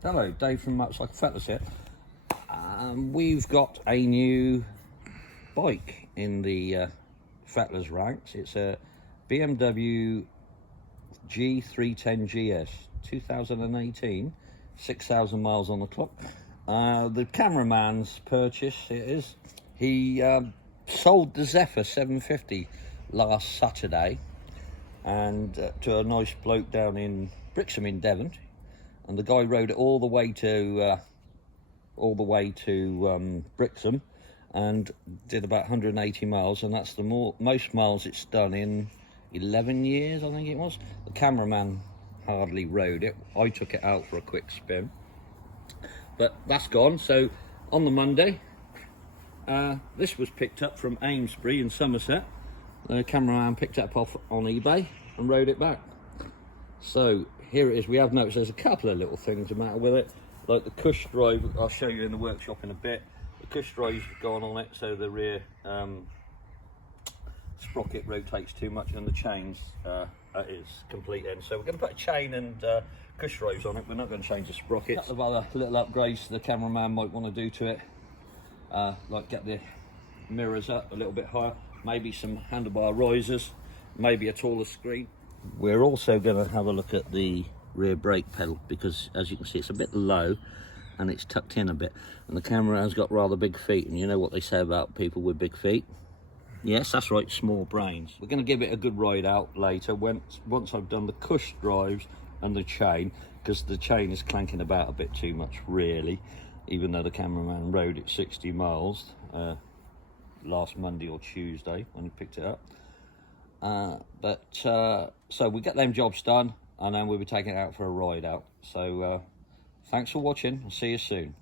Hello, Dave from Motorcycle Fettlers here. We've got a new bike in the Fettlers ranks. It's a BMW G310GS 2018, 6,000 miles on the clock. The cameraman's purchase it is. He sold the Zephyr 750 last Saturday and to a nice bloke down in Brixham in Devon. And the guy rode it all the way to Brixham and did about 180 miles, and that's the most miles it's done in 11 years, I think it was. The cameraman hardly rode it. I took it out for a quick spin, but that's gone. So on the Monday, this was picked up from Amesbury in Somerset. The cameraman picked it up off on eBay and rode it back. So here it is. We have noticed there's a couple of little things the matter with it, like the cush drive. I'll show you in the workshop in a bit. The cush drive's gone on it, so the rear sprocket rotates too much, and the chains is complete end. So we're going to put a chain and cush drives on it. We're not going to change the sprockets. A couple of other little upgrades the cameraman might want to do to it, like get the mirrors up a little bit higher, maybe some handlebar risers, maybe a taller screen. We're also going to have a look at the rear brake pedal, because as you can see it's a bit low and it's tucked in a bit, and the camera has got rather big feet, and you know what they say about people with big feet? Yes, that's right, small brains. We're going to give it a good ride out later once I've done the cush drives and the chain, because the chain is clanking about a bit too much really, even though the cameraman rode it 60 miles last Monday or Tuesday when he picked it up. So we get them jobs done, and then we'll be taking it out for a ride out. So thanks for watching. I'll see you soon.